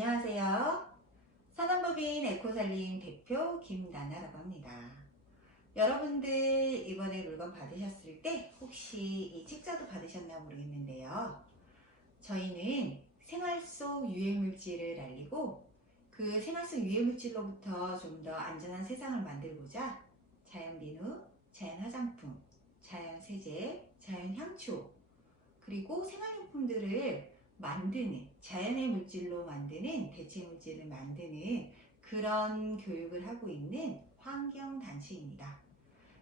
안녕하세요. 산업법인 에코살림 대표 김나나라고 합니다. 여러분들 이번에 물건 받으셨을 때 혹시 이 책자도 받으셨나 모르겠는데요. 저희는 생활 속 유해물질을 알리고 그 생활 속 유해물질로부터 좀 더 안전한 세상을 만들고자 자연 비누, 자연 화장품, 자연 세제, 자연 향초, 그리고 생활용품들을 만드는 자연의 물질로 만드는 대체 물질을 만드는 그런 교육을 하고 있는 환경 단체입니다.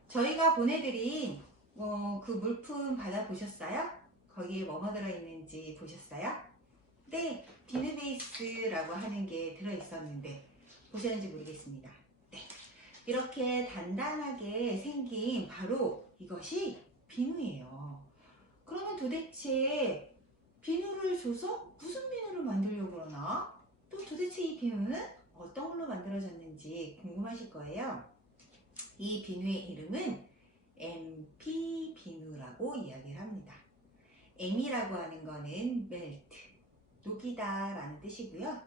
저희가 보내드린 어, 그 물품 받아보셨어요? 거기에 뭐가 들어있는지 보셨어요? 네, 비누베이스라고 하는 게 들어있었는데 보셨는지 모르겠습니다. 네, 이렇게 단단하게 생긴 바로 이것이 비누예요. 그러면 도대체 비누를 줘서 무슨 비누를 만들려고 그러나? 또 도대체 이 비누는 어떤 걸로 만들어졌는지 궁금하실 거예요. 이 비누의 이름은 MP 비누라고 이야기를 합니다. M이라고 하는 거는 멜트, 녹이다 라는 뜻이고요.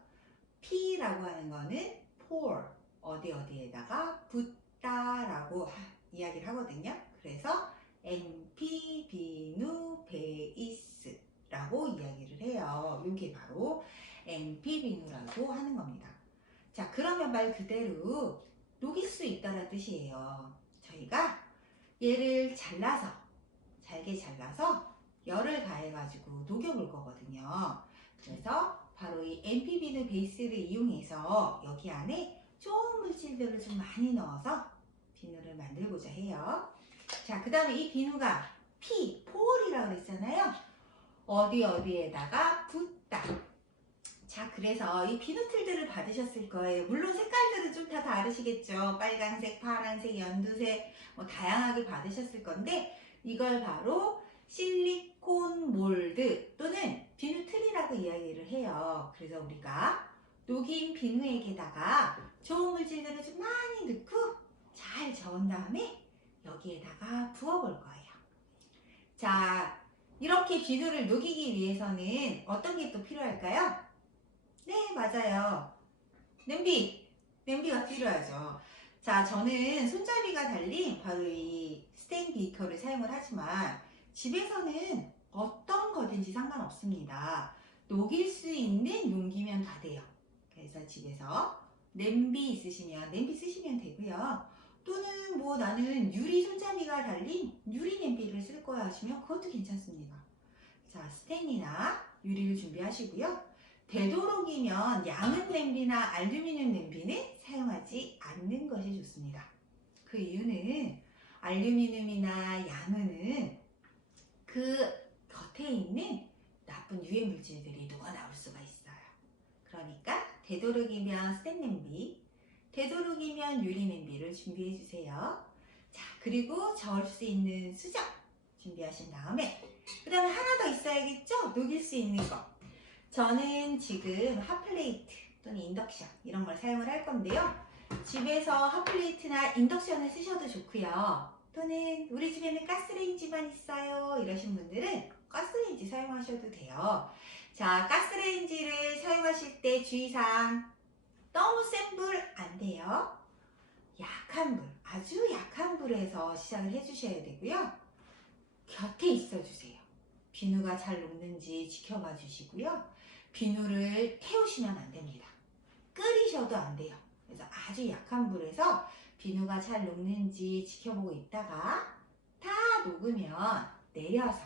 P라고 하는 거는 pour, 어디 어디에다가 붓다 라고 이야기를 하거든요. 그래서 MP 비누 베이스 라고 이야기를 해요. 이게 바로 MP 비누라고 하는 겁니다. 자, 그러면 말 그대로 녹일 수 있다는 뜻이에요. 저희가 얘를 잘라서, 잘게 잘라서 열을 가해가지고 녹여볼 거거든요. 그래서 바로 이 MP 비누 베이스를 이용해서 여기 안에 좋은 물질들을 좀 많이 넣어서 비누를 만들고자 해요. 자, 그 다음에 이 비누가 P, 폴이라고 그랬잖아요. 어디 어디에다가 붓다. 자, 그래서 이 비누틀들을 받으셨을 거예요. 물론 색깔들은 좀 다 다르시겠죠. 빨간색, 파란색, 연두색, 뭐 다양하게 받으셨을 건데 이걸 바로 실리콘 몰드 또는 비누틀이라고 이야기를 해요. 그래서 우리가 녹인 비누액에다가 좋은 물질들을 좀 많이 넣고 잘 저은 다음에 여기에다가 부어볼 거예요. 자, 이렇게 비누를 녹이기 위해서는 어떤 게 또 필요할까요? 네, 맞아요. 냄비! 냄비가 필요하죠. 자, 저는 손잡이가 달린 바로 이 스테인 비커를 사용을 하지만 집에서는 어떤 거든지 상관없습니다. 녹일 수 있는 용기면 다 돼요. 그래서 집에서 냄비 있으시면 냄비 쓰시면 되고요. 또는 뭐 나는 유리 손잡이가 달린 유리 냄비를 쓸 거야 하시면 그것도 괜찮습니다. 자, 스텐이나 유리를 준비하시고요. 되도록이면 양은 냄비나 알루미늄 냄비는 사용하지 않는 것이 좋습니다. 그 이유는 알루미늄이나 양은은 그 겉에 있는 나쁜 유해 물질들이 녹아 나올 수가 있어요. 그러니까 되도록이면 스텐 냄비, 되도록이면 유리 냄비를 준비해 주세요. 자, 그리고 저을 수 있는 수저 준비하신 다음에 그 다음에 하나 더 있어야겠죠? 녹일 수 있는 거. 저는 지금 핫플레이트 또는 인덕션 이런 걸 사용을 할 건데요. 집에서 핫플레이트나 인덕션을 쓰셔도 좋고요. 또는 우리 집에는 가스레인지만 있어요. 이러신 분들은 가스레인지 사용하셔도 돼요. 자, 가스레인지를 사용하실 때 주의사항 너무 센 불 안 돼요. 약한 불, 아주 약한 불에서 시작을 해주셔야 되고요. 곁에 있어 주세요. 비누가 잘 녹는지 지켜봐 주시고요. 비누를 태우시면 안 됩니다. 끓이셔도 안 돼요. 그래서 아주 약한 불에서 비누가 잘 녹는지 지켜보고 있다가 다 녹으면 내려서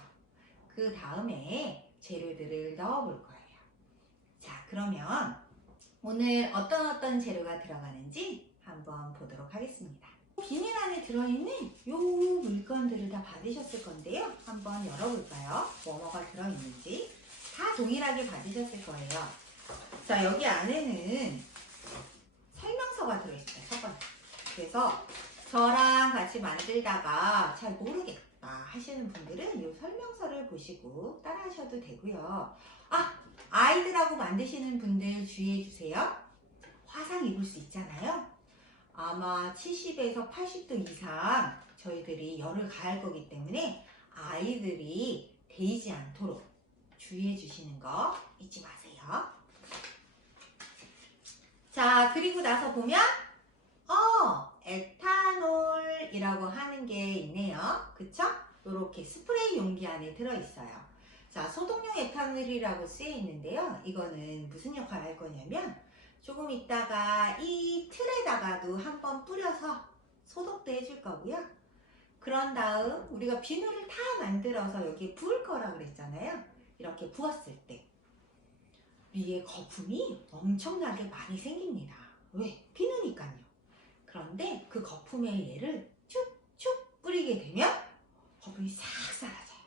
그 다음에 재료들을 넣어 볼 거예요. 자, 그러면 오늘 어떤 어떤 재료가 들어가는지 한번 보도록 하겠습니다. 비닐 안에 들어있는 요 물건들을 다 받으셨을 건데요. 한번 열어볼까요? 뭐뭐가 들어있는지 다 동일하게 받으셨을 거예요. 자 여기 안에는 설명서가 들어있어요. 첫 번째. 그래서 저랑 같이 만들다가 잘 모르겠다 하시는 분들은 이 설명서를 보시고 따라 하셔도 되고요. 아 아이들하고 만드시는 분들 주의해 주세요. 화상 입을 수 있잖아요. 아마 70에서 80도 이상 저희들이 열을 가할 거기 때문에 아이들이 데이지 않도록 주의해 주시는 거 잊지 마세요. 자, 그리고 나서 보면, 어, 에탄올이라고 하는 게 있네요. 그쵸? 이렇게 스프레이 용기 안에 들어있어요. 자, 소독용 에탄올이라고 쓰여 있는데요. 이거는 무슨 역할을 할 거냐면, 조금 있다가 이 틀에다가도 한번 뿌려서 소독도 해줄 거고요. 그런 다음 우리가 비누를 다 만들어서 여기에 부을 거라 그랬잖아요. 이렇게 부었을 때 위에 거품이 엄청나게 많이 생깁니다. 왜? 비누니까요. 그런데 그 거품의 얘를 쭉쭉 뿌리게 되면 거품이 싹 사라져요.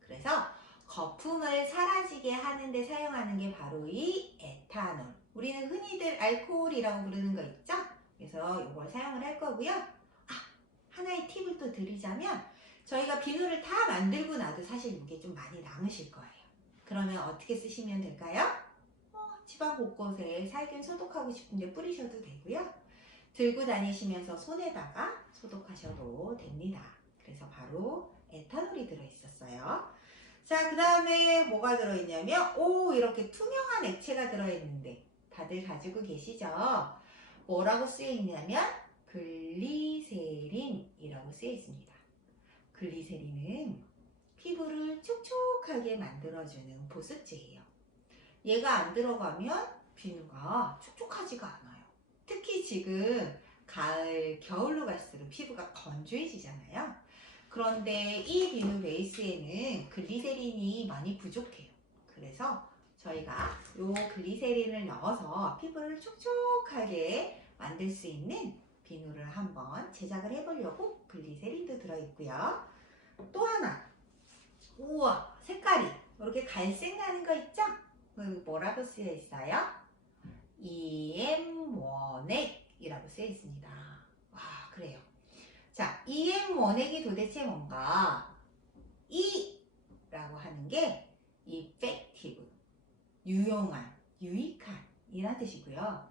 그래서 거품을 사라지게 하는데 사용하는 게 바로 이 에탄올. 우리는 흔히들 알코올이라고 부르는 거 있죠? 그래서 이걸 사용을 할 거고요. 아, 하나의 팁을 또 드리자면 저희가 비누를 다 만들고 나도 사실 이게 좀 많이 남으실 거예요. 그러면 어떻게 쓰시면 될까요? 어, 집안 곳곳에 살균 소독하고 싶은데 뿌리셔도 되고요. 들고 다니시면서 손에다가 소독하셔도 됩니다. 그래서 바로 에탄올이 들어있었어요. 자, 그 다음에 뭐가 들어있냐면, 오, 이렇게 투명한 액체가 들어있는데, 다들 가지고 계시죠? 뭐라고 쓰여 있냐면, 글리세린이라고 쓰여 있습니다. 글리세린은 피부를 촉촉하게 만들어주는 보습제예요. 얘가 안 들어가면 비누가 촉촉하지가 않아요. 특히 지금 가을, 겨울로 갈수록 피부가 건조해지잖아요. 그런데 이 비누 베이스에는 글리세린이 많이 부족해요. 그래서 저희가 이 글리세린을 넣어서 피부를 촉촉하게 만들 수 있는 비누를 한번 제작을 해보려고 글리세린도 들어있고요. 또 하나. 우와, 색깔이 이렇게 갈색 나는 거 있죠? 그 뭐라고 쓰여 있어요? EM 원액이라고 쓰여 있습니다. 와, 그래요. 자, EM 원액이 도대체 뭔가? E라고 하는 게 effective, 유용한, 유익한 이란 뜻이고요.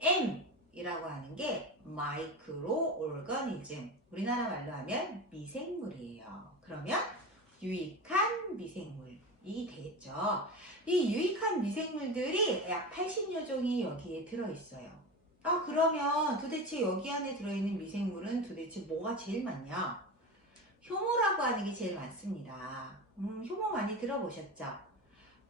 M이라고 하는 게 마이크로 오르거니즘, 우리나라 말로 하면 미생물이에요. 그러면 유익한 미생물이 되겠죠. 이 유익한 미생물들이 약 80여 종이 여기에 들어있어요. 아, 그러면 도대체 여기 안에 들어있는 미생물은 도대체 뭐가 제일 많냐? 효모라고 하는 게 제일 많습니다. 음, 효모 많이 들어보셨죠?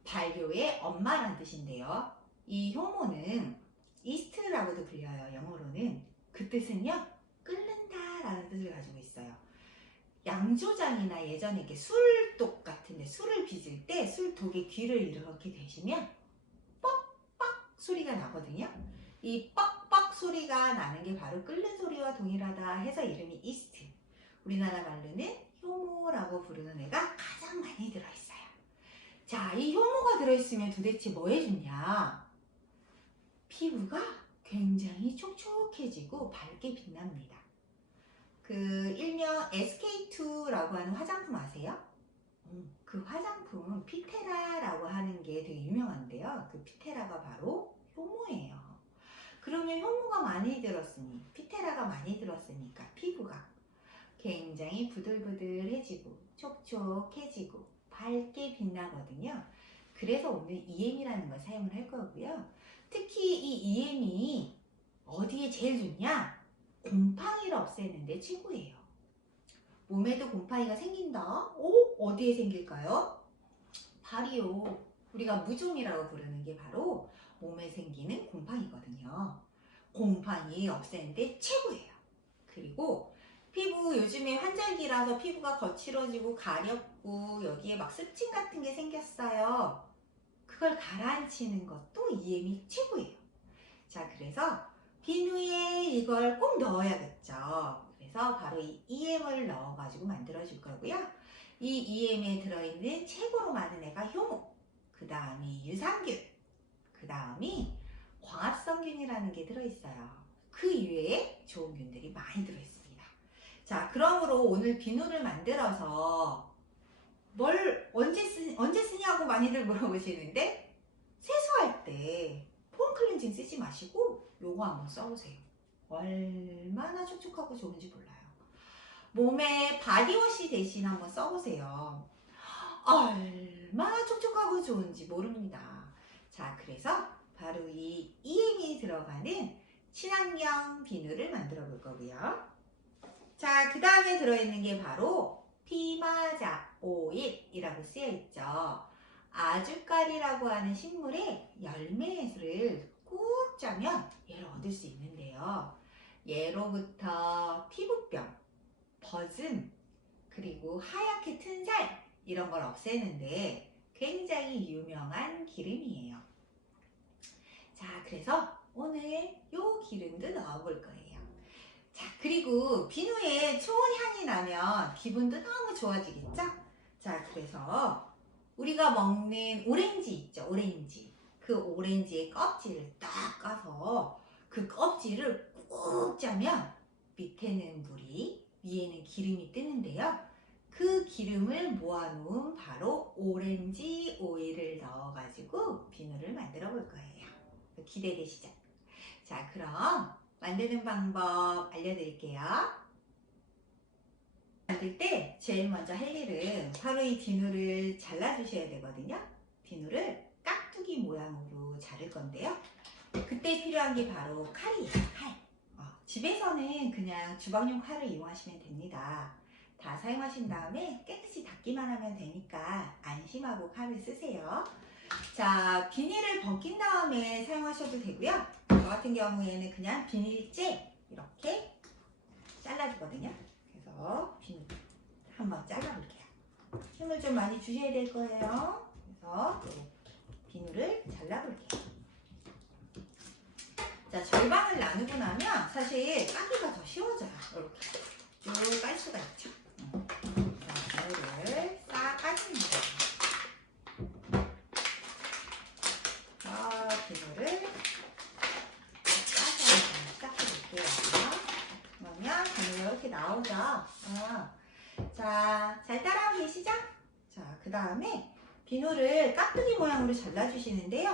발효의 엄마란 뜻인데요. 이 효모는 이스트라고도 불려요. 영어로는. 그 뜻은요, 끓는다 라는 뜻을 가지고 있어요. 양조장이나 예전에 이렇게 술독 같은데 술을 빚을 때 술독의 귀를 이렇게 대시면 뻑뻑 소리가 나거든요. 이 뻑뻑 소리가 나는 게 바로 끓는 소리와 동일하다 해서 이름이 이스트. 우리나라 말로는 효모라고 부르는 애가 가장 많이 들어있어요. 자, 이 효모가 들어있으면 도대체 뭐 해주냐? 피부가 굉장히 촉촉해지고 밝게 빛납니다. 그 일명 SK2라고 하는 화장품 아세요? 음, 그 화장품 피테라라고 하는 게 되게 유명한데요. 그 피테라가 바로 효모예요. 그러면 효모가 많이 들었으니 피테라가 많이 들었으니까 피부가 굉장히 부들부들해지고 촉촉해지고 밝게 빛나거든요. 그래서 오늘 EM이라는 걸 사용을 할 거고요. 특히 이 EM이 어디에 제일 좋냐? 곰팡이를 없애는데 최고예요. 몸에도 곰팡이가 생긴다? 오? 어디에 생길까요? 발이요. 우리가 무좀이라고 부르는 게 바로 몸에 생기는 곰팡이거든요. 곰팡이 없애는데 최고예요. 그리고 피부 요즘에 환절기라서 피부가 거칠어지고 가렵고 여기에 막 습진 같은 게 생겼어요. 그걸 가라앉히는 것도 EM이 최고예요. 자, 그래서 비누에 이걸 꼭 넣어야겠죠. 그래서 바로 이 EM을 넣어가지고 만들어줄 거고요. 이 EM에 들어있는 최고로 많은 애가 효모, 그 다음이 유산균, 그 다음이 광합성균이라는 게 들어있어요. 그 이외에 좋은 균들이 많이 들어있습니다. 자, 그러므로 오늘 비누를 만들어서 뭘 언제 쓰 언제 쓰냐고 많이들 물어보시는데 세수할 때 폼 클렌징 쓰지 마시고 요거 한번 써보세요. 얼마나 촉촉하고 좋은지 몰라요. 몸에 바디워시 대신 한번 써보세요. 얼마나 촉촉하고 좋은지 모릅니다. 자, 그래서 바로 이 들어 들어가는 친환경 비누를 만들어 볼 거고요. 자, 그 다음에 들어있는 게 바로 피마자 오일이라고 쓰여 있죠. 아주까리라고 하는 식물의 열매를 꾹 짜면 얘를 얻을 수 있는데요. 얘로부터 피부병, 버즘, 그리고 하얗게 튼 살 이런 걸 없애는데 굉장히 유명한 기름이에요. 자, 그래서 오늘 요 기름도 넣어볼 거예요. 자, 그리고 비누에 좋은 향이 나면 기분도 너무 좋아지겠죠? 자, 그래서 우리가 먹는 오렌지 있죠? 오렌지. 그 오렌지의 껍질을 딱 까서 그 껍질을 꾹 짜면 밑에는 물이, 위에는 기름이 뜨는데요. 그 기름을 모아놓은 바로 오렌지 오일을 넣어가지고 비누를 만들어 볼 거예요. 기대되시죠? 자, 그럼 만드는 방법 알려드릴게요. 만들 때 제일 먼저 할 일은 바로 이 비누를 잘라주셔야 되거든요. 비누를 깍두기 모양으로 자를 건데요. 그때 필요한 게 바로 칼이에요. 칼. 어, 집에서는 그냥 주방용 칼을 이용하시면 됩니다. 다 사용하신 다음에 깨끗이 닦기만 하면 되니까 안심하고 칼을 쓰세요. 자, 비닐을 벗긴 다음에 사용하셔도 되고요. 저 같은 경우에는 그냥 비닐째 이렇게 잘라주거든요. 그래서 비닐 한번 잘라볼게요. 힘을 좀 많이 주셔야 될 거예요. 그래서 비누를 잘라볼게요. 자, 절반을 나누고 나면 사실 까기가 더 쉬워져요. 이렇게 쭉 깔 수가 있죠. 비누를 싹 까줍니다. 자, 비누를 까서 시작해 볼게요. 그러면 이렇게 나오죠. 아, 자, 잘 따라하고 계시죠? 자, 그 다음에 비누를 깍두기 모양으로 잘라주시는데요.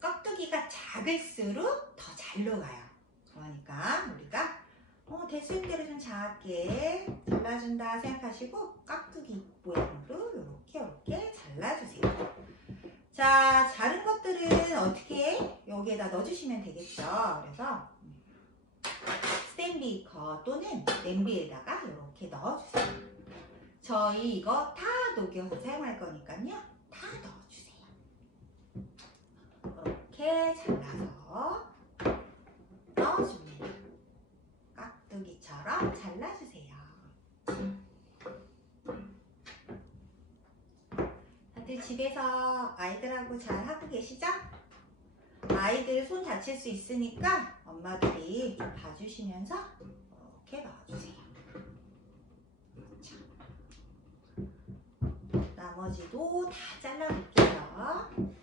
깍두기가 작을수록 더 잘 녹아요. 그러니까 우리가 어, 대수육대로 좀 작게 잘라준다 생각하시고 깍두기 모양으로 이렇게 이렇게 잘라주세요. 자, 자른 것들은 어떻게 여기에다 넣어주시면 되겠죠. 그래서 스탠비커 또는 냄비에다가 이렇게 넣어주세요. 저희 이거 다 녹여서 사용할 거니까요. 다 넣어주세요. 이렇게 잘라서 넣어줍니다. 깍두기처럼 잘라주세요. 다들 집에서 아이들하고 잘 하고 계시죠? 아이들 손 다칠 수 있으니까 엄마들이 좀 봐주시면서 이렇게 넣어주세요. 자, 나머지도 다 잘라볼게요.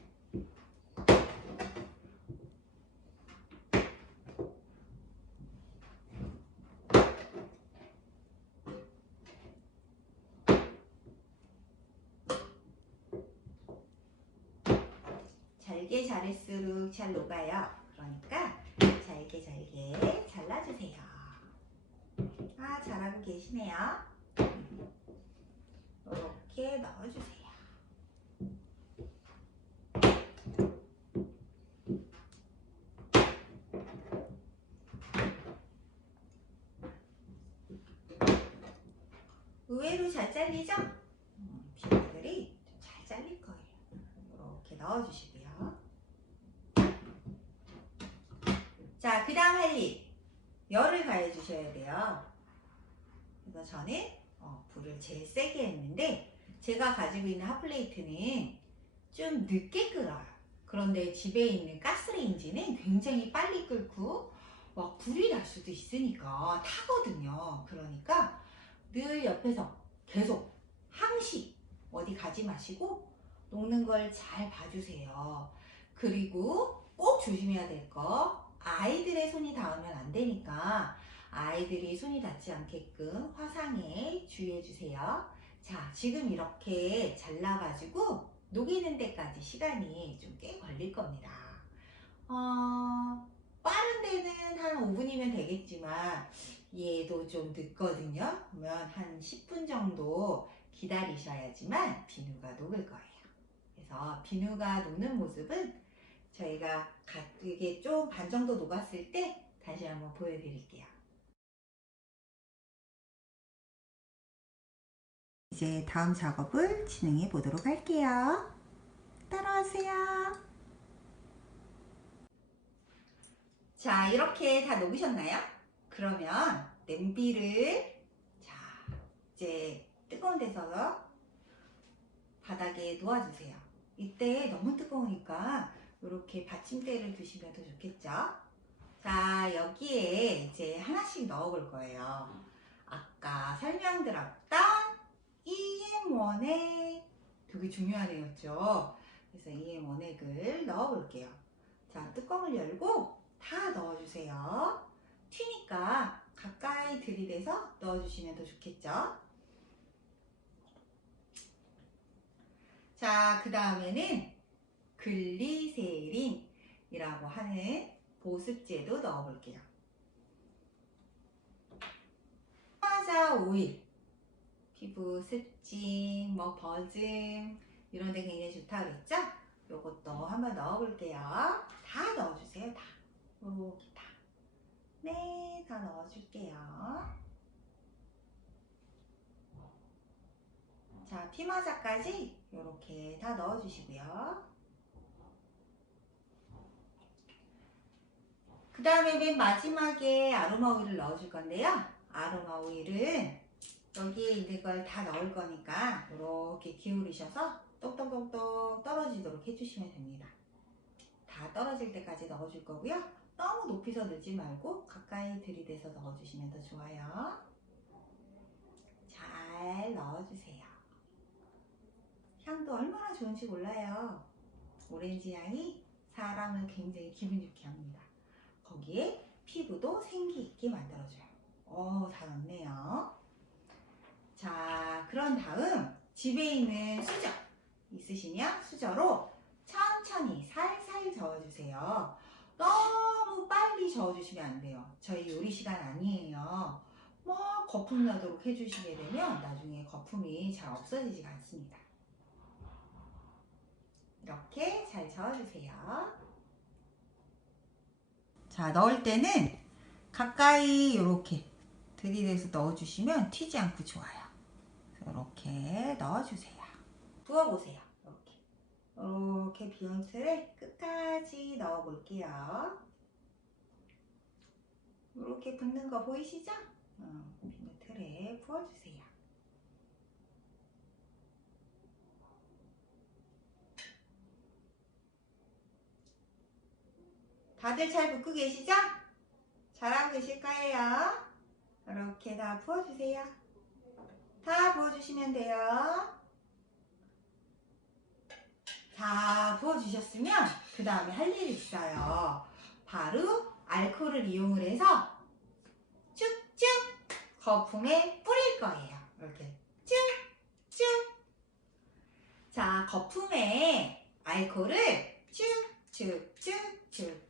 잘게 자를수록 잘 녹아요. 그러니까 잘게 잘게 잘라주세요. 아, 잘하고 계시네요. 이렇게 넣어주세요. 의외로 잘 잘리죠? 음, 좀잘 잘릴 거예요. 이렇게 넣어주시고요. 다음 할 일. 열을 가해 주셔야 돼요. 그래서 저는 어, 불을 제일 세게 했는데 제가 가지고 있는 핫플레이트는 좀 늦게 끓어요. 그런데 집에 있는 가스레인지는 굉장히 빨리 끓고 막 불이 날 수도 있으니까 타거든요. 그러니까 늘 옆에서 계속 항시 어디 가지 마시고 녹는 걸 잘 봐주세요. 그리고 꼭 조심해야 될 거, 아이들의 손이 닿으면 안 되니까 아이들이 손이 닿지 않게끔 화상에 주의해 주세요. 자, 지금 이렇게 잘라가지고 녹이는 데까지 시간이 좀 꽤 걸릴 겁니다. 어, 빠른 데는 한 5분이면 되겠지만 얘도 좀 늦거든요. 그러면 한 10분 정도 기다리셔야지만 비누가 녹을 거예요. 그래서 비누가 녹는 모습은 저희가 가- 그게 좀 반 정도 녹았을 때 다시 한번 보여드릴게요. 이제 다음 작업을 진행해 보도록 할게요. 따라오세요. 자, 이렇게 다 녹으셨나요? 그러면 냄비를 자, 이제 뜨거운 데서 바닥에 놓아주세요. 이때 너무 뜨거우니까 이렇게 받침대를 두시면 더 좋겠죠? 자, 여기에 이제 하나씩 넣어 볼 거예요. 아까 설명드렸던 EM1액 되게 중요한 애였죠. 그래서 EM1 액을 넣어 볼게요. 자, 뚜껑을 열고 다 넣어주세요. 튀니까 가까이 들이대서 넣어주시면 더 좋겠죠. 자, 그 다음에는 글리세린이라고 하는 보습제도 넣어볼게요. 화자 오일, 피부 습진, 뭐 버짐 이런 데 굉장히 좋다 그랬죠? 요것도 한번 넣어볼게요. 다 넣어주세요. 다. 이렇게 다. 네, 다 넣어줄게요. 자, 피마자까지 이렇게 다 넣어주시고요. 그 다음에 맨 마지막에 아로마 오일을 넣어줄 건데요. 아로마 오일은 여기에 있는 걸 다 넣을 거니까 이렇게 기울이셔서 똑똑똑똑 떨어지도록 해주시면 됩니다. 다 떨어질 때까지 넣어줄 거고요. 너무 높이서 넣지 말고 가까이 들이대서 넣어주시면 더 좋아요. 잘 넣어주세요. 향도 얼마나 좋은지 몰라요. 오렌지 향이 사람을 굉장히 기분 좋게 합니다. 거기에 피부도 생기 있게 만들어줘요. 어, 다 넣네요. 자, 그런 다음 집에 있는 수저 있으시면 수저로 천천히 살살 저어주세요. 너무 빨리 저어주시면 안 돼요. 저희 요리 시간 아니에요. 뭐 거품 나도록 해주시게 되면 나중에 거품이 잘 없어지지가 않습니다. 이렇게 잘 저어주세요. 자, 넣을 때는 가까이 이렇게 들이대서 넣어주시면 튀지 않고 좋아요. 이렇게 넣어주세요. 부어보세요. 이렇게. 이렇게 비욘트를 끝까지 넣어볼게요. 이렇게 붓는 거 보이시죠? 어, 비누 틀에 부어주세요. 다들 잘 붓고 계시죠? 잘하고 계실 거예요. 이렇게 다 부어주세요. 다 부어주시면 돼요. 자, 부어주셨으면 그 다음에 할 일이 있어요. 바로 알코올을 이용을 해서 쭉쭉 거품에 뿌릴 거예요. 이렇게 쭉쭉. 자, 거품에 알코올을 쭉쭉쭉쭉쭉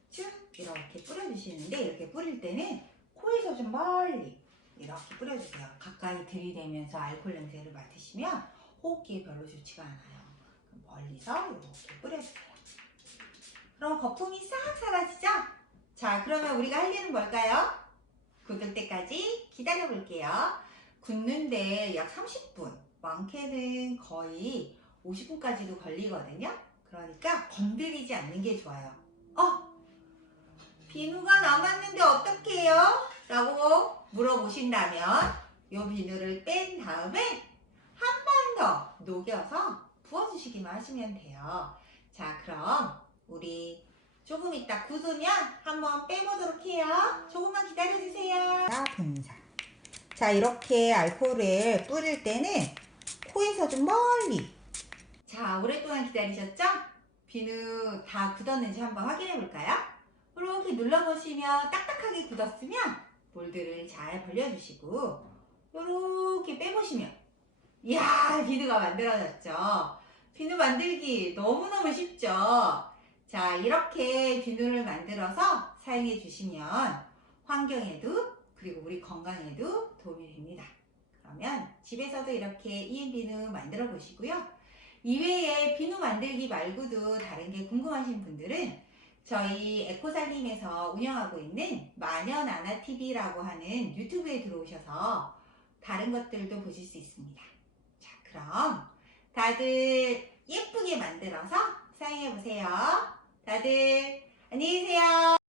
이렇게 뿌려주시는데 이렇게 뿌릴 때는 코에서 좀 멀리 이렇게 뿌려주세요. 가까이 들이대면서 알코올 냄새를 맡으시면 호흡기에 별로 좋지가 않아요. 멀리서 이렇게 뿌려주세요. 그럼 거품이 싹 사라지죠? 자, 그러면 우리가 할 일은 뭘까요? 굳을 때까지 기다려 볼게요. 굳는데 약 30분, 많게는 거의 50분까지도 걸리거든요. 그러니까 건드리지 않는 게 좋아요. 어? 남았는데 어떡해요? 라고 물어보신다면 이 비누를 뺀 다음에 한 번 더 녹여서 부어주시기만 하시면 돼요. 자, 그럼 우리 조금 이따 굳으면 한번 빼보도록 해요. 조금만 기다려주세요. 분사. 자, 이렇게 알코올을 뿌릴 때는 코에서 좀 멀리. 자, 오랫동안 기다리셨죠? 비누 다 굳었는지 한번 확인해 볼까요? 이렇게 눌러보시면 딱딱하게 굳었으면 볼들을 잘 벌려주시고 이렇게 빼보시면 이야 비누가 만들어졌죠. 비누 만들기 너무너무 쉽죠. 자 이렇게 비누를 만들어서 사용해 주시면 환경에도 그리고 우리 건강에도 도움이 됩니다. 그러면 집에서도 이렇게 EM 비누 만들어 보시고요. 이외에 비누 만들기 말고도 다른 게 궁금하신 분들은 저희 에코살림에서 운영하고 있는 마녀나나TV라고 하는 유튜브에 들어오셔서 다른 것들도 보실 수 있습니다. 자, 그럼 다들 예쁘게 만들어서 사용해 보세요. 다들 안녕히 계세요.